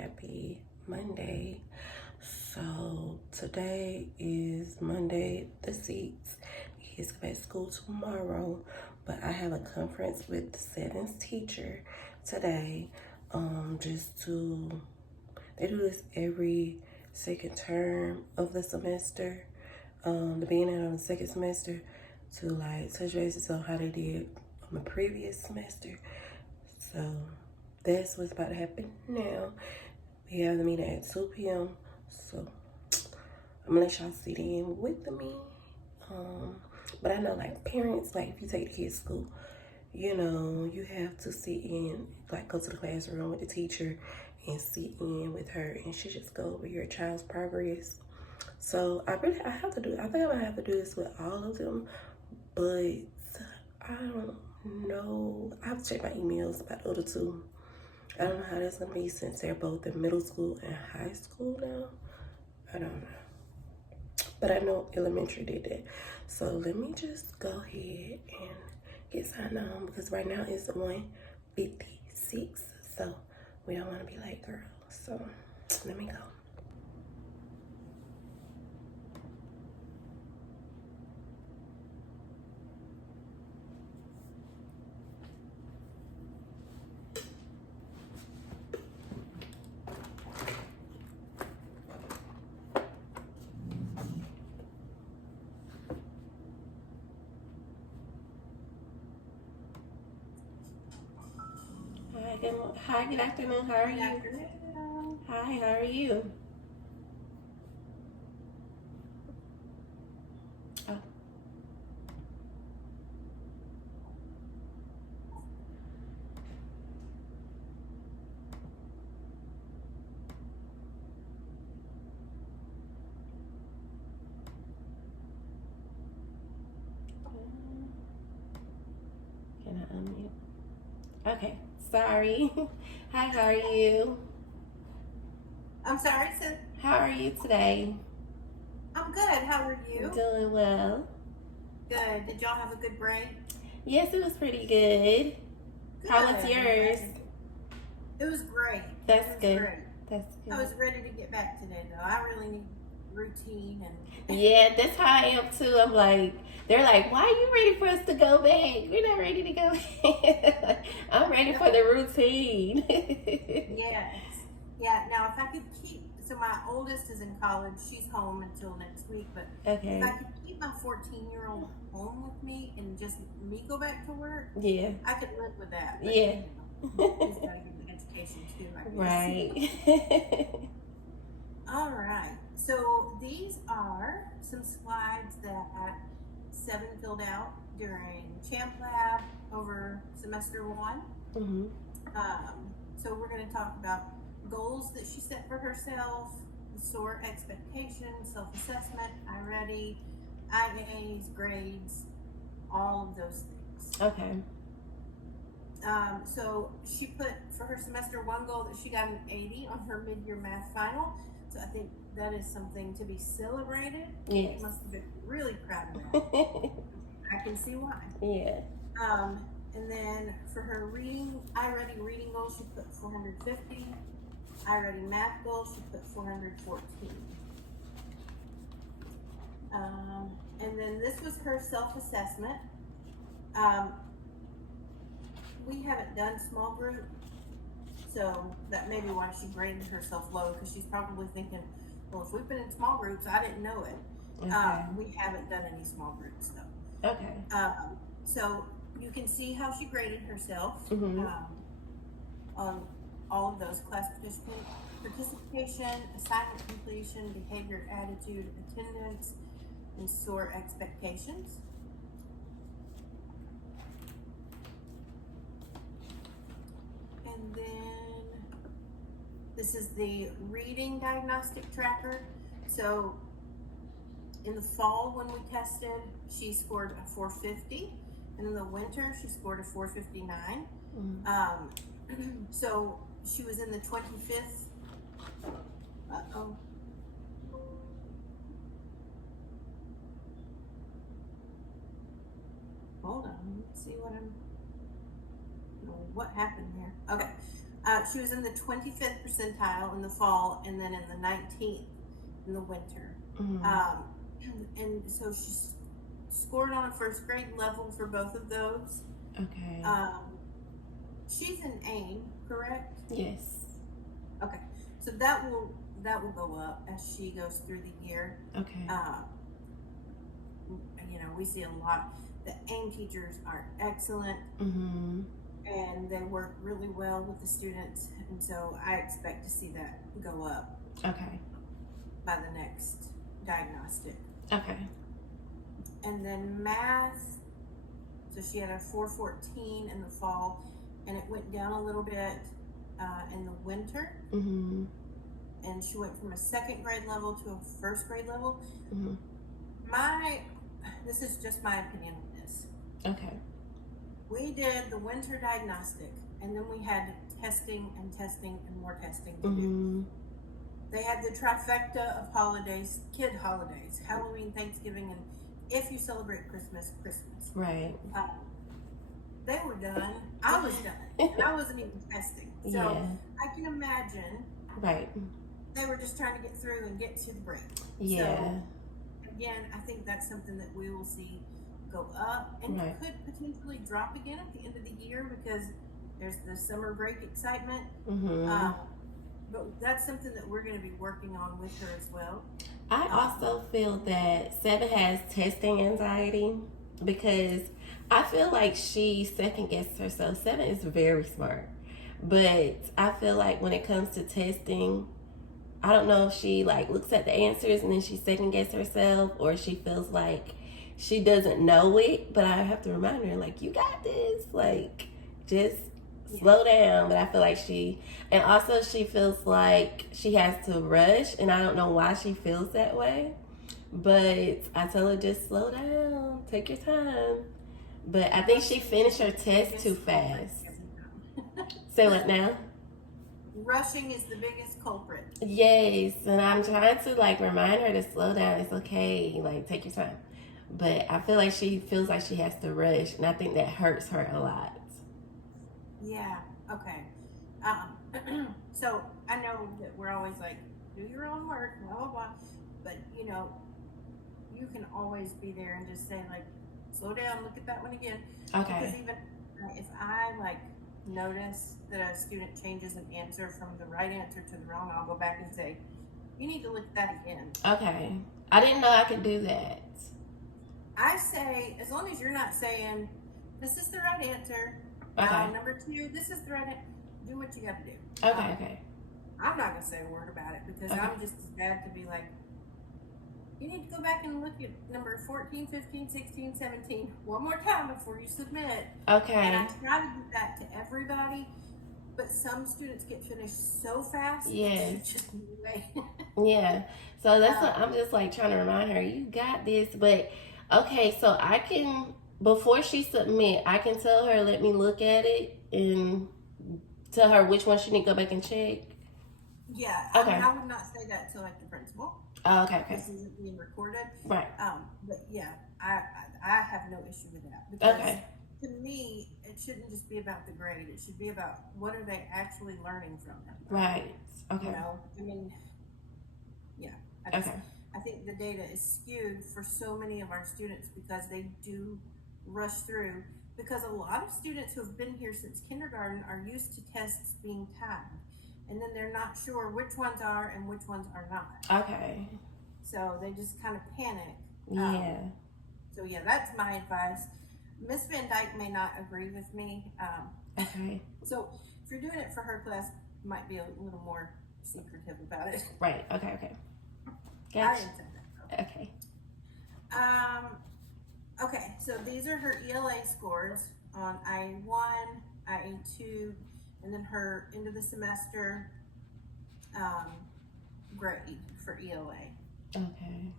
happy Monday. So today is Monday the 6th. Kids go back to school tomorrow, but I have a conference with the 7th teacher today. Just to They do this every second term of the semester, the beginning of the second semester, to like touch bases on how they did on the previous semester. So that's what's about to happen now. We have the meeting at 2 p.m. So I'm gonna let y'all sit in with me. But I know like parents, like if you take the kids to school, you have to sit in, like go to the classroom with the teacher and sit in with her, and she just go over your child's progress. So I think I'm gonna have to do this with all of them, but I don't know. I have to check my emails about the other two. I don't know how that's gonna be since they're both in middle school and high school now. I don't know. But I know elementary did that. So let me just go ahead and get signed on, because right now it's 1:56. So we don't want to be late, girl. So let me go. Hi, good afternoon. How are you? Hi, how are you? Oh. Can I unmute? Okay, sorry. Hi, how are you? I'm sorry, so How are you today? I'm good. How are you? Doing well. Good. Did y'all have a good break? Yes, it was pretty good. How was Good. yours? It was great. That's It was good. great. That's good. I was ready to get back today, though. I really need routine and. Yeah, that's how I am too. I'm like, they're like, why are you ready for us to go back? We're not ready to go back. I'm ready for the routine. Yes. Yeah. Now, if I could so my oldest is in college. She's home until next week. But Okay. if I could keep my 14-year-old home with me and just me go back to work, Yeah. I could live with that. But, Yeah. He's got to get an education too, I guess. Right. All right. So these are some slides that Seven filled out during Champ Lab over semester one. Mm-hmm. So we're going to talk about goals that she set for herself, the SOAR expectations, self-assessment, iReady, IAs, grades, all of those things. Okay. So she put for her semester one goal that she got an 80 on her mid-year math final. So I think that is something to be celebrated. Yes. You must have been really proud of that. I can see why. Yeah. And then for her iReady reading goal, she put 450. iReady math goal, she put 414. And then this was her self-assessment. We haven't done small group, so that may be why she graded herself low, because she's probably thinking, well, if we've been in small groups, I didn't know it. Okay. We haven't done any small groups though. Okay. So you can see how she graded herself. Mm-hmm. On all of those: class participation, assignment completion, behavior, attitude, attendance, and SOAR expectations. And then this is the reading diagnostic tracker. So in the fall when we tested, she scored a 450, and in the winter she scored a 459. Mm-hmm. So she was in the 25th. Hold on, let's see what happened here. Okay. She was in the 25th percentile in the fall, and then in the 19th in the winter. Um, and so she scored on a first grade level for both of those. Okay. She's in AIM, correct? Yes. Okay, so that will go up as she goes through the year. Okay. You know, we see a lot. The AIM teachers are excellent, and they work really well with the students, and so I expect to see that go up. Okay. By the next diagnostic. Okay. And then math. So she had a 414 in the fall, and it went down a little bit in the winter. And she went from a second grade level to a first grade level. This is just my opinion on this. Okay. We did the winter diagnostic, and then we had testing and more testing to do. They had the trifecta of holidays, kid holidays, Halloween, Thanksgiving, and if you celebrate Christmas, Christmas. Right. They were done. I was done, and I wasn't even testing. So yeah. I can imagine. Right. They were just trying to get through and get to the break. Yeah. So, again, I think that's something that we will see go up, and it could potentially drop again at the end of the year because there's the summer break excitement. But that's something that we're going to be working on with her as well. I also feel that 7 has testing anxiety because I feel like she second guesses herself. 7 is very smart, but I feel like when it comes to testing, I don't know if she like looks at the answers and then she second guesses herself, or she feels like she doesn't know it. But I have to remind her, like, you got this, like, just slow down. But I feel like and also she feels like she has to rush, and I don't know why she feels that way. But I tell her, just slow down, take your time. But I think she finished her test too fast. Say what now? Rushing is the biggest culprit. Yes, and I'm trying to like remind her to slow down. It's okay, like take your time. But I feel like she feels like she has to rush, and I think that hurts her a lot. Yeah. Okay. So I know that we're always like, do your own work, blah blah blah. But you know, you can always be there and just say like, slow down, look at that one again. Okay. Because even if I like notice that a student changes an answer from the right answer to the wrong, I'll go back and say, you need to look at that again. Okay. I didn't know I could do that. I say, as long as you're not saying, this is the right answer. Okay. Number 2, this is the right answer. Do what you got to do. Okay, okay. I'm not going to say a word about it because I'm just as bad to be like, you need to go back and look at number 14, 15, 16, 17 one more time before you submit. Okay. And I try to do that to everybody, but some students get finished so fast. Yes. Just Yeah. So that's what I'm just like trying to remind her, you got this. But okay, so I can, before she submit, I can tell her, let me look at it and tell her which one she need to go back and check. Yeah. Okay. I would not say that to like the principal. Oh, okay. This isn't being recorded. Right. But yeah, I have no issue with that because to me, it shouldn't just be about the grade. It should be about what are they actually learning from it. Right. Okay. You know, I mean, yeah. I think the data is skewed for so many of our students because they do rush through. Because a lot of students who have been here since kindergarten are used to tests being timed. And then they're not sure which ones are and which ones are not. Okay. So they just kind of panic. Yeah. So yeah, that's my advice. Miss Van Dyke may not agree with me. Okay. So if you're doing it for her class, might be a little more secretive about it. Right. Okay. Okay. Gotcha. I didn't say that. Okay. Okay. So these are her ELA scores on IA1, IA2. And then her end of the semester grade for ELA. Okay.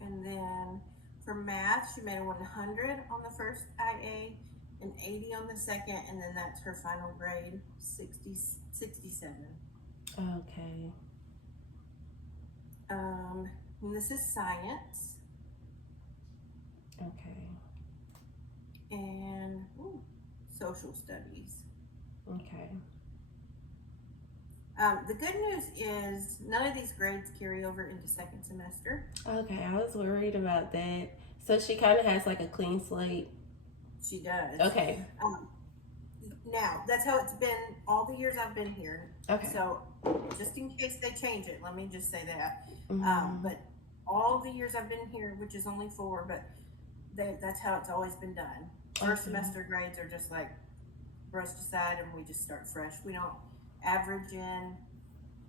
And then for math, she made a 100 on the first IA, an 80 on the second, and then that's her final grade, 67. Okay. And this is science. Okay. And social studies. Okay. The good news is none of these grades carry over into second semester. Okay, I was worried about that. So she kind of has like a clean slate. She does. Okay. Um, Now, that's how it's been all the years I've been here. Okay. So, just in case they change it, let me just say that. Mm-hmm. But all the years I've been here, which is only 4, but that's how it's always been done. First semester grades are just like brushed aside and we just start fresh. We don't average in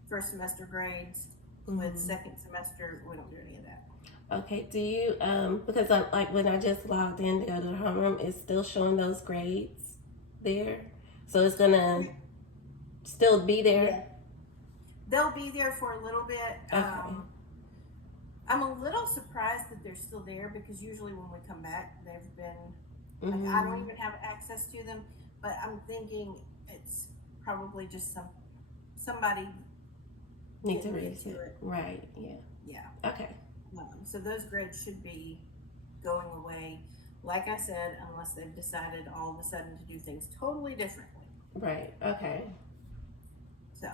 first semester grades with second semester. We don't do any of that. Okay, do you, because I, like when I just logged in to go to the homeroom, it's still showing those grades there. So it's gonna still be there? Yeah. They'll be there for a little bit. Okay. I'm a little surprised that they're still there because usually when we come back, they've been, like, I don't even have access to them, but I'm thinking it's probably just somebody need to read it. Right, yeah. Yeah. Okay. So those grades should be going away, like I said, unless they've decided all of a sudden to do things totally differently. Right, okay. So,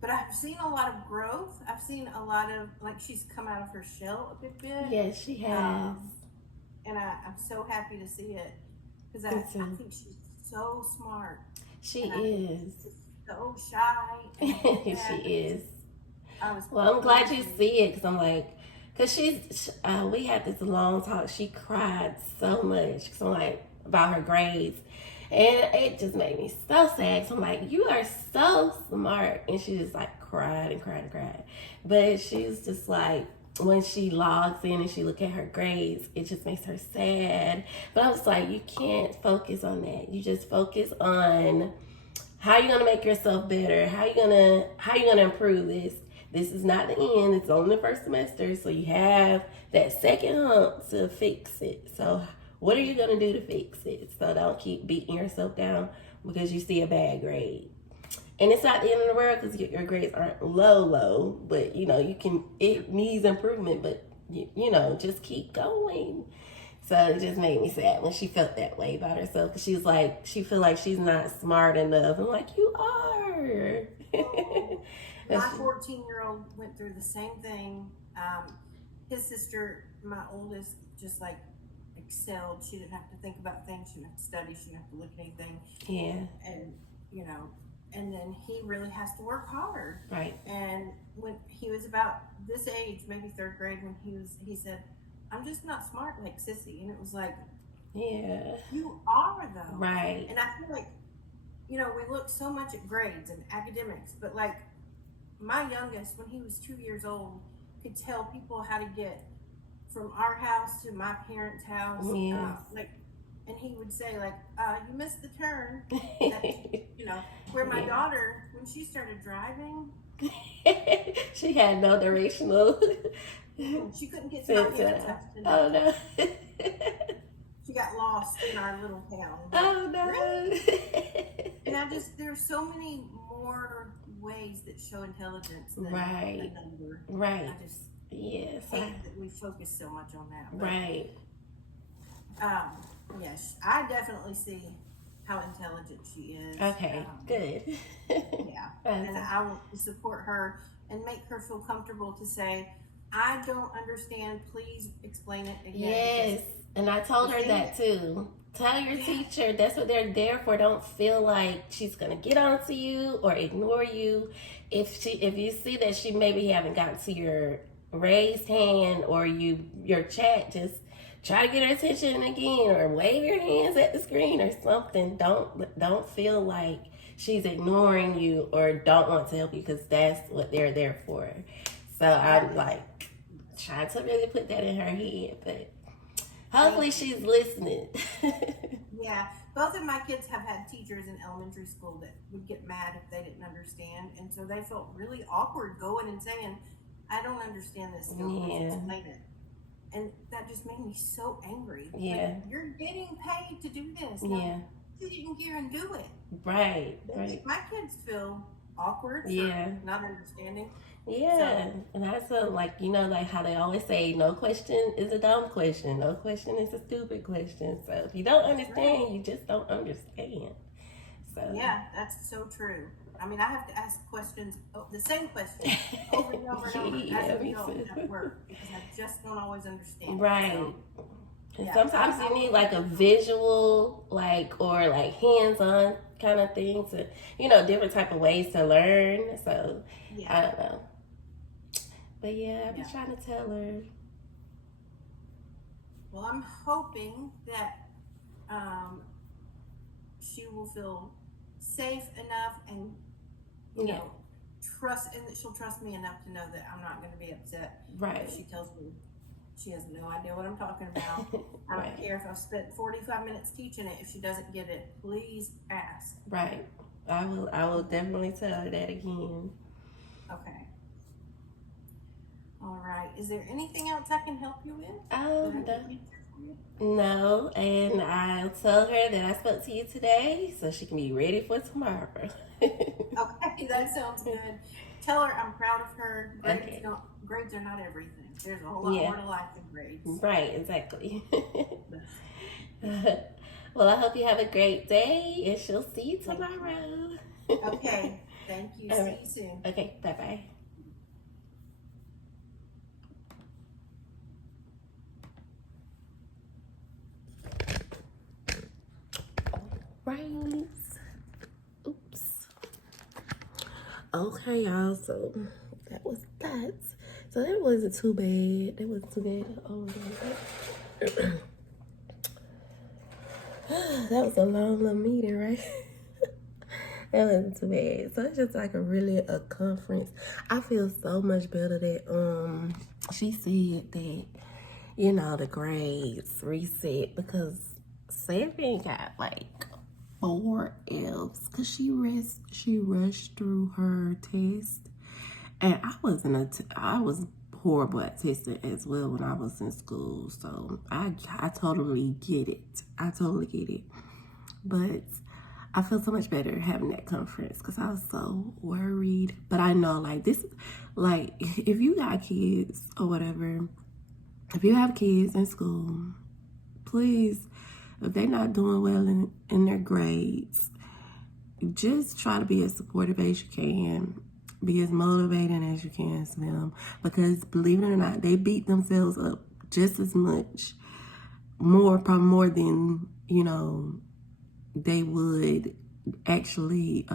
but I've seen a lot of growth. I've seen a lot of, like, she's come out of her shell a bit. Yes, she has. And I'm so happy to see it because I think she's so smart. She is. So shy. She is. Well, I'm glad you see it because I'm like, because we had this long talk. She cried so much because I'm like, about her grades. And it just made me so sad. So I'm like, you are so smart. And she just like cried and cried and cried. But she's just like, when she logs in and she look at her grades, it just makes her sad. But I was like, you can't focus on that. You just focus on how you're gonna make yourself better. How you gonna improve this. This is not the end. It's only the first semester. So you have that second hump to fix it. So what are you going to do to fix it? So don't keep beating yourself down because you see a bad grade. And it's not the end of the world because your grades aren't low, but it needs improvement, but just keep going. So it just made me sad when she felt that way about herself because she's like, she feel like she's not smart enough. I'm like, you are. My 14-year-old went through the same thing. His sister, my oldest, just like excelled. She didn't have to think about things. She didn't have to study. She didn't have to look at anything. Yeah. And, and then he really has to work hard. Right. And when he was about this age, maybe 3rd grade, he said, I'm just not smart like Sissy. And it was like, yeah, you are though. Right. And I feel like, we look so much at grades and academics, but like my youngest, when he was 2 years old, could tell people how to get from our house to my parents' house. Yes. And he would say like, you missed the turn. Where my daughter, when she started driving, she had no directional. She couldn't get to my parents' house. Oh no. She got lost in our little town. Oh no. And there's so many more ways that show intelligence than right. a number. Right. I just hate that we focus so much on that. But, right. Yes, I definitely see how intelligent she is. Okay, good. Yeah. And I want to support her and make her feel comfortable to say, I don't understand, please explain it again. Yes, and I told her that too. Tell your teacher that's what they're there for. Don't feel like she's gonna get onto you or ignore you. If you see that she maybe haven't gotten to your raised hand or your chat, just try to get her attention again or wave your hands at the screen or something. Don't feel like she's ignoring you or don't want to help you because that's what they're there for. So I'm like trying to really put that in her head, but hopefully she's listening. Yeah, both of my kids have had teachers in elementary school that would get mad if they didn't understand, and so they felt really awkward going and saying, I don't understand this, explain it. And that just made me so angry. Yeah. Like, you're getting paid to do this. Yeah. Sit in here and do it. Right, right. My kids feel awkward for not understanding. Yeah, and that's like how they always say, no question is a dumb question, no question is a stupid question. So if you don't understand, you just don't understand. So yeah, that's so true. I mean, I have to ask questions, the same question, over and over and over as yeah, an me adult too. at work because I just don't always understand it. Right. So, And yeah, sometimes I you will need keep like a you visual, like, or like hands-on kind of thing to, different type of ways to learn. So yeah, I don't know. But yeah, I've been yeah. trying to tell her. Well, I'm hoping that um, she will feel safe enough and, you Yeah, know, trust, and that she'll trust me enough to know that I'm not going to be upset right. if she tells me she has no idea what I'm talking about. I don't Right. care if I've spent 45 minutes teaching it. If she doesn't get it, please ask. Right. I will definitely tell her that again. Okay. All right. Is there anything else I can help you with that I can No, answer for you? no, and I'll tell her that I spoke to you today so she can be ready for tomorrow. Okay, that sounds good. Tell her I'm proud of her. Okay. Grades are not everything. There's a whole lot Yeah. more to life than grades. Right, exactly. Yes. Well, I hope you have a great day and she'll see you Thank you. tomorrow. Okay. Thank you. All See right. you soon. Okay, bye bye. Right. Oops. Okay, y'all. So that was that. So that wasn't too bad. That wasn't too bad. Oh, that was a long little meeting, right? That wasn't too bad. So it's just like a conference. I feel so much better that she said that the grades reset because Savvy got like 4 F's because she rushed through her test, and I was horrible at testing as well when I was in school. So I totally get it. I totally get it. But I feel so much better having that conference because I was so worried. But I know like this, like if you got kids or whatever, if you have kids in school, please, if they're not doing well in their grades, just try to be as supportive as you can. Be as motivating as you can to them. Because believe it or not, they beat themselves up just as much, probably more than, they would actually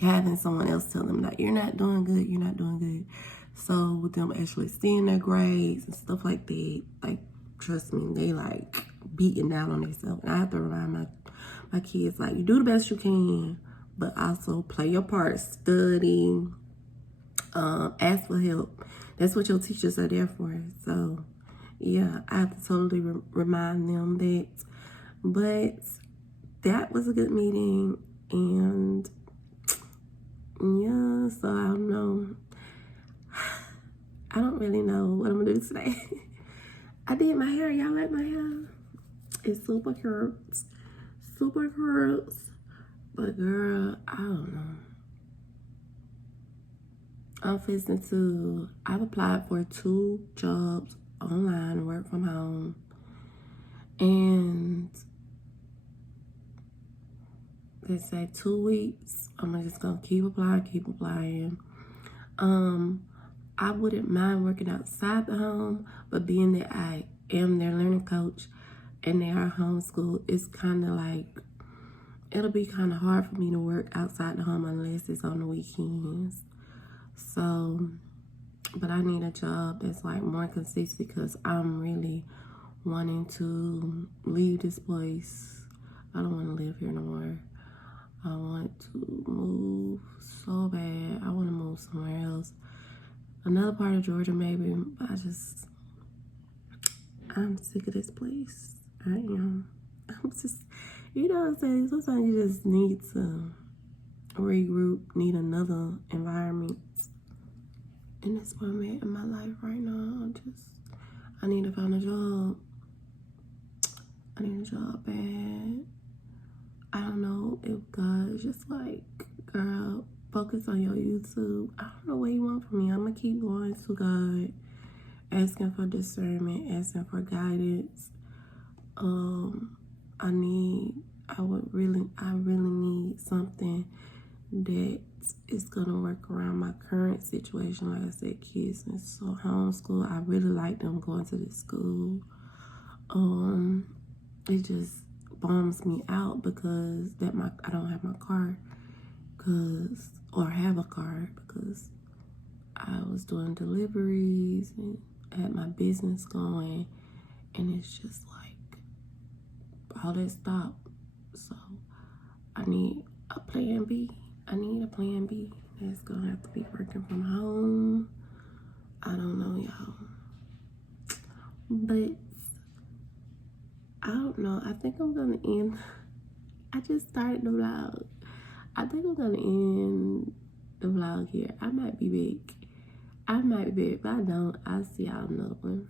having someone else tell them that you're not doing good, you're not doing good. So with them actually seeing their grades and stuff like that, like trust me, they like beating down on themselves. And I have to remind my kids like you do the best you can, but also play your part, study, ask for help. That's what your teachers are there for. So yeah, I have to totally remind them that. But that was a good meeting, and yeah, so I don't know. I don't really know what I'm gonna do today. I did my hair. Y'all like my hair? It's super curls. Super curls. But girl, I don't know. I've applied for 2 jobs online, work from home. And they say 2 weeks. I'm just gonna keep applying. I wouldn't mind working outside the home, but being that I am their learning coach and they are homeschooled, it's kind of like, it'll be kind of hard for me to work outside the home unless it's on the weekends. So, but I need a job that's like more consistent because I'm really wanting to leave this place. I don't want to live here no more. I want to move so bad. I want to move somewhere else. Another part of Georgia, maybe. But I'm sick of this place. I am. I'm just, what I'm saying? Sometimes you just need to regroup, need another environment. And that's where I'm at in my life right now. I need to find a job. I need a job bad. I don't know if God is just like, girl, focus on your YouTube. I don't know what you want from me. I'm going to keep going to God, asking for discernment, asking for guidance. I really need something that is gonna work around my current situation. Like I said, kids and so homeschool. I really like them going to this school. It just bums me out because I don't have my car or have a car because I was doing deliveries and had my business going, and it's just like all that stopped. So I need a plan B. I need a plan B. It's gonna have to be working from home. I don't know, y'all. But I don't know. I think I'm gonna end. I just started the vlog. I think I'm gonna end the vlog here. I might be back. If I don't, I'll see y'all in another one.